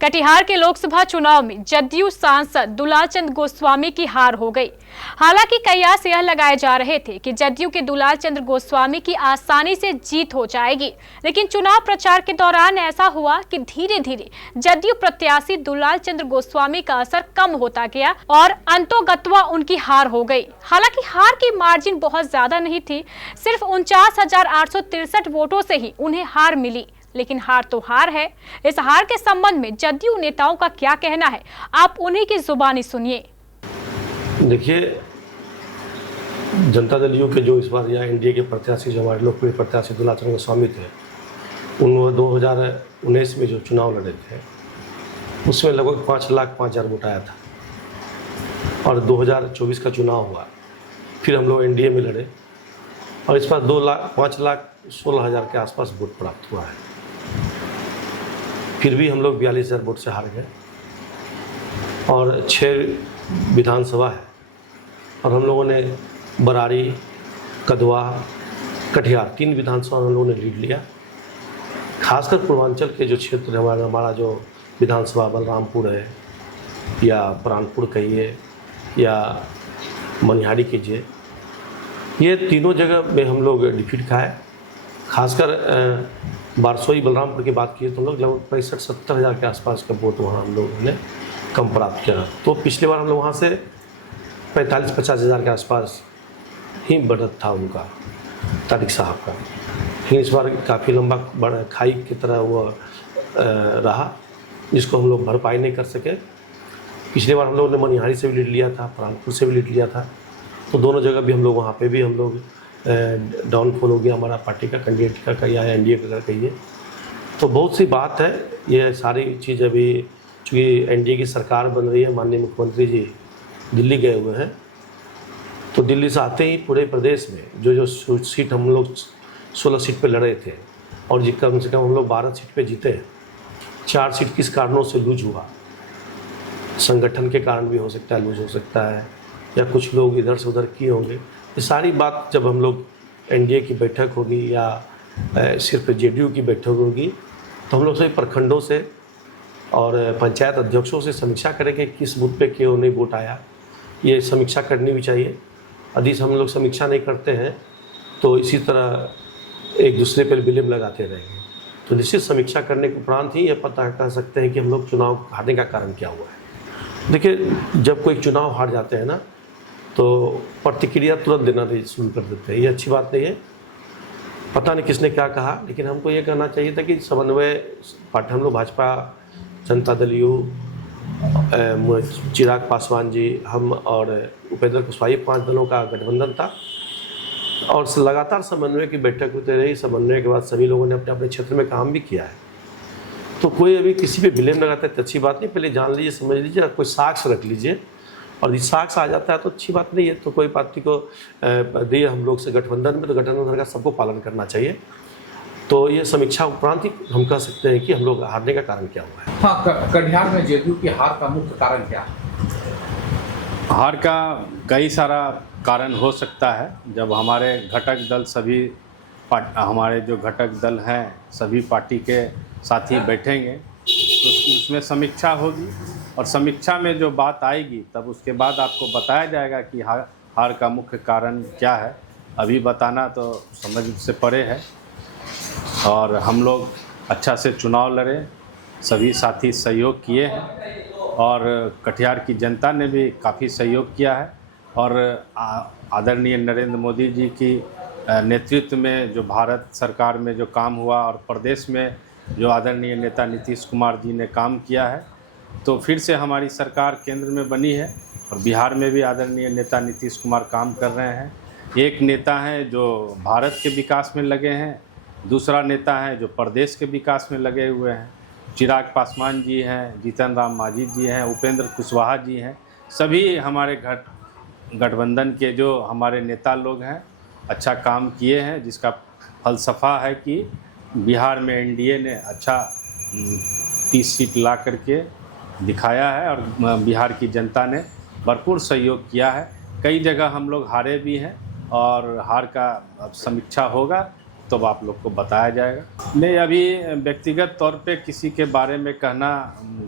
कटिहार के लोकसभा चुनाव में जदयू सांसद दुलालचंद गोस्वामी की हार हो गई। हालांकि कयास यह लगाए जा रहे थे कि जदयू के दुलालचंद गोस्वामी की आसानी से जीत हो जाएगी, लेकिन चुनाव प्रचार के दौरान ऐसा हुआ कि धीरे धीरे जदयू प्रत्याशी दुलालचंद गोस्वामी का असर कम होता गया और अंतोगत्वा उनकी हार हो गई। हालांकि हार की मार्जिन बहुत ज्यादा नहीं थी, सिर्फ 49,863 वोटों से ही उन्हें हार मिली। लेकिन हार तो हार है। इस हार के संबंध में जदयू नेताओं का क्या कहना है, आप उन्हीं की जुबानी सुनिए। देखिए, जनता दल यू के जो इस बार यहाँ एनडीए के प्रत्याशी, जो हमारे लोकप्रिय प्रत्याशी दुलालचंद गोस्वामी थे, उन 2019 में जो चुनाव लड़े थे उसमें लगभग 5,05,000 वोट आया था। और 2024 का चुनाव हुआ, फिर हम लोग एनडीए में लड़े और इस बार 5,16,000 के आसपास वोट प्राप्त हुआ है। फिर भी हम लोग 42,000 वोट से हार गए और 6 विधानसभा है और हम लोगों ने बरारी, कदवा, कटिहार 3 विधानसभा में हम लोगों ने लीड लिया। खासकर पूर्वांचल के जो क्षेत्र हमारा जो विधानसभा बलरामपुर है या प्राणपुर कहिए या मनिहारी कीजिए, ये तीनों जगह में हम लोग डिफीट खाए। खासकर बारसोई बलरामपुर की बात की तो हम लोग लगभग 65-70 हज़ार के आसपास का वोट वहाँ हम लोगों ने कम प्राप्त किया। तो पिछले बार हम लोग वहाँ से 45-50 हज़ार के आसपास ही बढ़त था उनका, तारिक साहब का। लेकिन इस बार काफ़ी लंबा बड़ा खाई की तरह वो रहा, जिसको हम लोग भरपाई नहीं कर सके। पिछले बार हम लोगों ने मनिहारी से भी लीड लिया था, प्राणपुर से भी लीड लिया था, तो दोनों जगह भी हम लोग वहाँ पे भी हम लोग डाउनफॉल हो गया हमारा पार्टी का, कैंडिडेट का या एनडीए का कहिए। तो बहुत सी बात है, ये सारी चीज़ अभी चूँकि एनडीए की सरकार बन रही है, माननीय मुख्यमंत्री जी दिल्ली गए हुए हैं, तो दिल्ली से आते ही पूरे प्रदेश में जो सीट हम लोग 16 सीट पे लड़े थे और जी कम से कम हम लोग 12 सीट पे जीते हैं। 4 सीट किस कारणों से लूज हुआ, संगठन के कारण भी हो सकता है, लूज हो सकता है, या कुछ लोग इधर से उधर किए होंगे। ये सारी बात जब हम लोग एनडीए की बैठक होगी या सिर्फ जेडीयू की बैठक होगी तो हम लोग सभी प्रखंडों से और पंचायत अध्यक्षों से समीक्षा करेंगे किस बूथ पे क्यों नहीं वोट आया। ये समीक्षा करनी भी चाहिए। यदि हम लोग समीक्षा नहीं करते हैं तो इसी तरह एक दूसरे पर ब्लेम लगाते रहेंगे। तो निश्चित समीक्षा करने के उपरांत ही ये पता कर सकते हैं कि हम लोग चुनाव हारने का कारण क्या हुआ है। देखिए, जब कोई चुनाव हार जाते हैं ना तो प्रतिक्रिया तुरंत देना शुरू कर देते हैं, ये अच्छी बात नहीं है। पता नहीं किसने क्या कहा, लेकिन हमको ये कहना चाहिए था कि समन्वय पार्टी, हम लोग भाजपा, जनता दल यू, चिराग पासवान जी, हम और उपेंद्र कुशवाहा, 5 दलों का गठबंधन था और लगातार समन्वय की बैठक होती रही। समन्वय के बाद सभी लोगों ने अपने अपने क्षेत्र में काम भी किया है। तो कोई अभी किसी पे ब्लेम लगाता है तो अच्छी बात नहीं। पहले जान लीजिए, समझ लीजिए, कोई साक्ष्य रख लीजिए, और यदि साक्ष्य आ जाता है तो अच्छी बात नहीं है। तो कोई पार्टी को दिए हम लोग से गठबंधन में, तो गठबंधन का सबको पालन करना चाहिए। तो ये समीक्षा उपरांत ही हम कह सकते हैं कि हम लोग हारने का कारण क्या हुआ है। हाँ, कटिहार में जदयू की हार का मुख्य कारण क्या है? हार का कई सारा कारण हो सकता है। जब हमारे घटक दल हमारे जो घटक दल हैं सभी पार्टी के साथी बैठेंगे तो उसमें समीक्षा होगी और समीक्षा में जो बात आएगी तब उसके बाद आपको बताया जाएगा कि हार का मुख्य कारण क्या है। अभी बताना तो समझ से परे है। और हम लोग अच्छा से चुनाव लड़े, सभी साथी सहयोग किए हैं और कटिहार की जनता ने भी काफ़ी सहयोग किया है। और आदरणीय नरेंद्र मोदी जी की नेतृत्व में जो भारत सरकार में जो काम हुआ और प्रदेश में जो आदरणीय नेता नीतीश कुमार जी ने काम किया है, तो फिर से हमारी सरकार केंद्र में बनी है और बिहार में भी आदरणीय नेता नीतीश कुमार काम कर रहे हैं। एक नेता हैं जो भारत के विकास में लगे हैं, दूसरा नेता है जो प्रदेश के विकास में लगे हुए हैं। चिराग पासवान जी हैं, जीतन राम मांझी जी हैं, उपेंद्र कुशवाहा जी हैं। सभी हमारे गठबंधन के जो हमारे नेता लोग हैं अच्छा काम किए हैं, जिसका फलसफा है कि बिहार में एनडीए ने अच्छा 30 सीट ला करके दिखाया है और बिहार की जनता ने भरपूर सहयोग किया है। कई जगह हम लोग हारे भी हैं और हार का अब समीक्षा होगा तब आप लोग को बताया जाएगा। नहीं, अभी व्यक्तिगत तौर पे किसी के बारे में कहना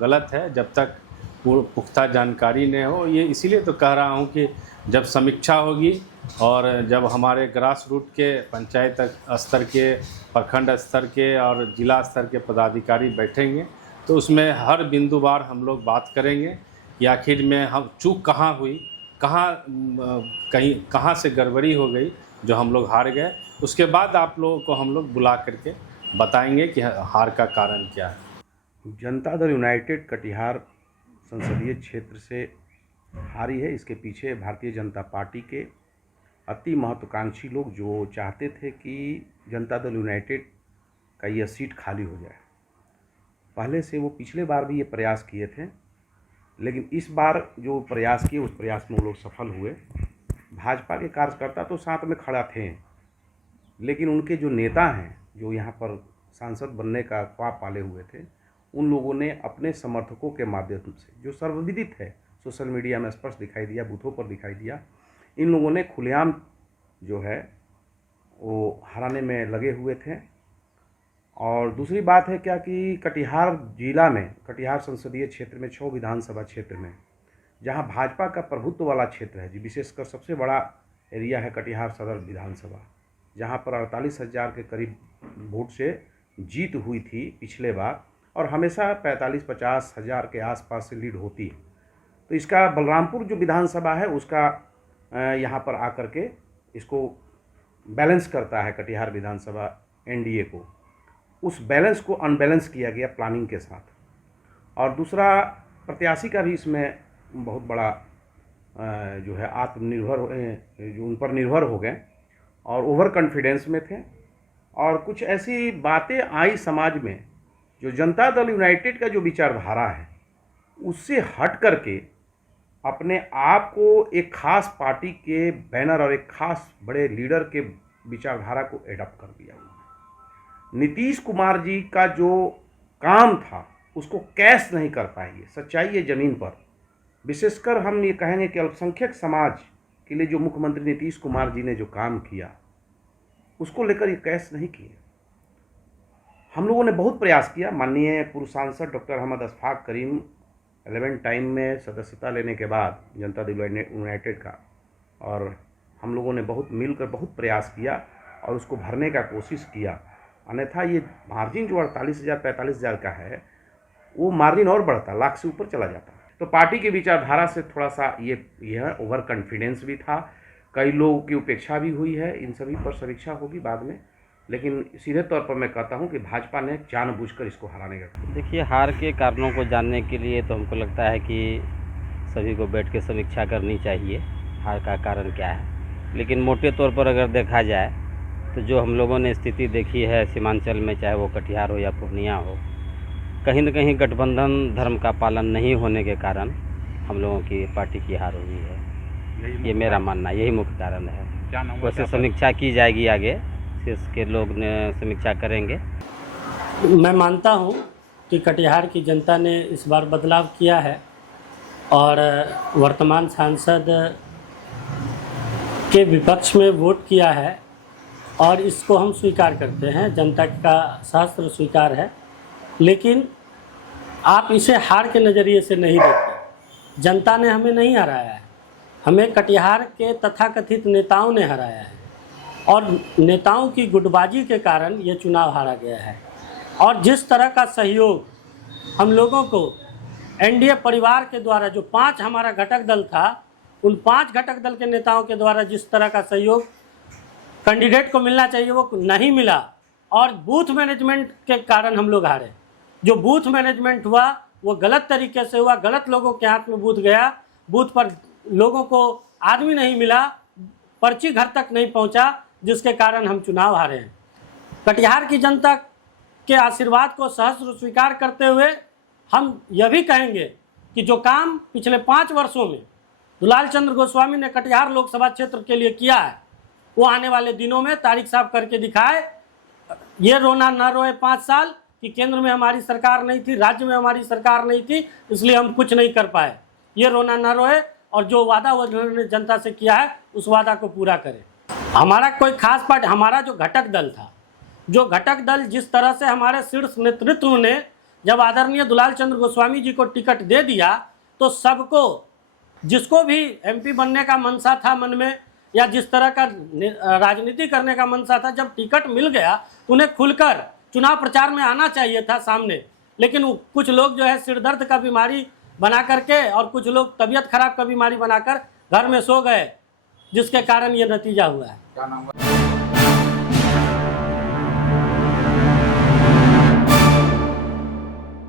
गलत है जब तक पुख्ता जानकारी नहीं हो। ये इसीलिए तो कह रहा हूँ कि जब समीक्षा होगी और जब हमारे ग्रास रूट के पंचायत स्तर के, प्रखंड स्तर के और जिला स्तर के पदाधिकारी बैठेंगे तो उसमें हर बिंदुवार हम लोग बात करेंगे कि आखिर में हम चूक कहाँ हुई, कहाँ से गड़बड़ी हो गई जो हम लोग हार गए। उसके बाद आप लोगों को हम लोग बुला करके बताएंगे कि हार का कारण क्या है। जनता दल यूनाइटेड कटिहार संसदीय क्षेत्र से हारी है। इसके पीछे भारतीय जनता पार्टी के अति महत्वाकांक्षी लोग जो चाहते थे कि जनता दल यूनाइटेड का यह सीट खाली हो जाए। पहले से वो पिछले बार भी ये प्रयास किए थे, लेकिन इस बार जो प्रयास किए उस प्रयास में वो लोग सफल हुए। भाजपा के कार्यकर्ता तो साथ में खड़ा थे, लेकिन उनके जो नेता हैं जो यहाँ पर सांसद बनने का ख्वाब पाले हुए थे, उन लोगों ने अपने समर्थकों के माध्यम से, जो सर्वविदित है, सोशल मीडिया में स्पष्ट दिखाई दिया, बूथों पर दिखाई दिया, इन लोगों ने खुलेआम जो है वो हराने में लगे हुए थे। और दूसरी बात है क्या कि कटिहार जिला में, कटिहार संसदीय क्षेत्र में 6 विधानसभा क्षेत्र में जहां भाजपा का प्रभुत्व वाला क्षेत्र है जी, विशेषकर सबसे बड़ा एरिया है कटिहार सदर विधानसभा, जहां पर 48,000 के करीब वोट से जीत हुई थी पिछले बार, और हमेशा 45-50 हज़ार के आसपास से लीड होती है। तो इसका बलरामपुर जो विधानसभा है उसका यहाँ पर आकर के इसको बैलेंस करता है कटिहार विधानसभा एनडीए को। उस बैलेंस को अनबैलेंस किया गया प्लानिंग के साथ। और दूसरा, प्रत्याशी का भी इसमें बहुत बड़ा जो है आत्मनिर्भर जो उन पर निर्भर हो गए और ओवर कॉन्फिडेंस में थे। और कुछ ऐसी बातें आई समाज में जो जनता दल यूनाइटेड का जो विचारधारा है उससे हट करके अपने आप को एक खास पार्टी के बैनर और एक खास बड़े लीडर के विचारधारा को एडॉप्ट कर दिया। नीतीश कुमार जी का जो काम था उसको कैश नहीं कर पाएंगे, सच्चाई है ज़मीन पर। विशेषकर हम ये कहेंगे कि अल्पसंख्यक समाज के लिए जो मुख्यमंत्री नीतीश कुमार जी ने जो काम किया उसको लेकर ये कैश नहीं किए। हम लोगों ने बहुत प्रयास किया। माननीय पूर्व सांसद डॉक्टर अहमद अशफाक करीम 11 टाइम में सदस्यता लेने के बाद जनता दल यूनाइटेड का, और हम लोगों ने बहुत मिलकर बहुत प्रयास किया और उसको भरने का कोशिश किया। अन्यथा ये मार्जिन जो 48,000 45,000 का है वो मार्जिन और बढ़ता, लाख से ऊपर चला जाता। तो पार्टी की विचारधारा से थोड़ा सा यह ओवर कॉन्फिडेंस भी था। कई लोगों की उपेक्षा भी हुई है। इन सभी पर समीक्षा होगी बाद में, लेकिन सीधे तौर पर मैं कहता हूं कि भाजपा ने जानबूझकर इसको हराने का। देखिए, हार के कारणों को जानने के लिए तो हमको लगता है कि सभी को बैठ के समीक्षा करनी चाहिए हार का कारण क्या है। लेकिन मोटे तौर पर अगर देखा जाए तो जो हम लोगों ने स्थिति देखी है सीमांचल में, चाहे वो कटिहार हो या पूर्णिया हो, कहीं न कहीं गठबंधन धर्म का पालन नहीं होने के कारण हम लोगों की पार्टी की हार हुई है। ये मेरा मानना, यही मुख्य कारण है। वैसे समीक्षा की जाएगी आगे, इसके लोग ने समीक्षा करेंगे। मैं मानता हूं कि कटिहार की जनता ने इस बार बदलाव किया है और वर्तमान सांसद के विपक्ष में वोट किया है, और इसको हम स्वीकार करते हैं। जनता का शास्त्र स्वीकार है, लेकिन आप इसे हार के नज़रिए से नहीं देखते। जनता ने हमें नहीं हराया है, हमें कटिहार के तथाकथित नेताओं ने हराया है, और नेताओं की गुटबाजी के कारण ये चुनाव हारा गया है। और जिस तरह का सहयोग हम लोगों को एनडीए परिवार के द्वारा, जो 5 हमारा घटक दल था, उन 5 घटक दल के नेताओं के द्वारा जिस तरह का सहयोग कैंडिडेट को मिलना चाहिए वो नहीं मिला, और बूथ मैनेजमेंट के कारण हम लोग हारे। जो बूथ मैनेजमेंट हुआ वो गलत तरीके से हुआ, गलत लोगों के हाथ में बूथ गया, बूथ पर लोगों को आदमी नहीं मिला, पर्ची घर तक नहीं पहुंचा, जिसके कारण हम चुनाव हारे हैं। कटिहार की जनता के आशीर्वाद को सहर्ष स्वीकार करते हुए हम यह भी कहेंगे कि जो काम पिछले 5 वर्षों में दुलाल चंद्र गोस्वामी ने कटिहार लोकसभा क्षेत्र के लिए किया है वो आने वाले दिनों में तारीख साहब करके दिखाए। ये रोना न रोए 5 साल कि केंद्र में हमारी सरकार नहीं थी, राज्य में हमारी सरकार नहीं थी, इसलिए हम कुछ नहीं कर पाए। ये रोना न रोए, और जो वादा उन्होंने जनता से किया है उस वादा को पूरा करें। हमारा कोई खास पार्टी, हमारा जो घटक दल था जो घटक दल जिस तरह से हमारे शीर्ष नेतृत्व ने जब आदरणीय दुलाल चंद्र गोस्वामी जी को टिकट दे दिया, तो सबको, जिसको भी एमपी बनने का मनसा था मन में या जिस तरह का राजनीति करने का मनसा था, जब टिकट मिल गया उन्हें खुलकर चुनाव प्रचार में आना चाहिए था सामने। लेकिन कुछ लोग जो है सिरदर्द का बीमारी बना करके और कुछ लोग तबीयत खराब का बीमारी बनाकर घर में सो गए, जिसके कारण ये नतीजा हुआ है। क्या नाम है?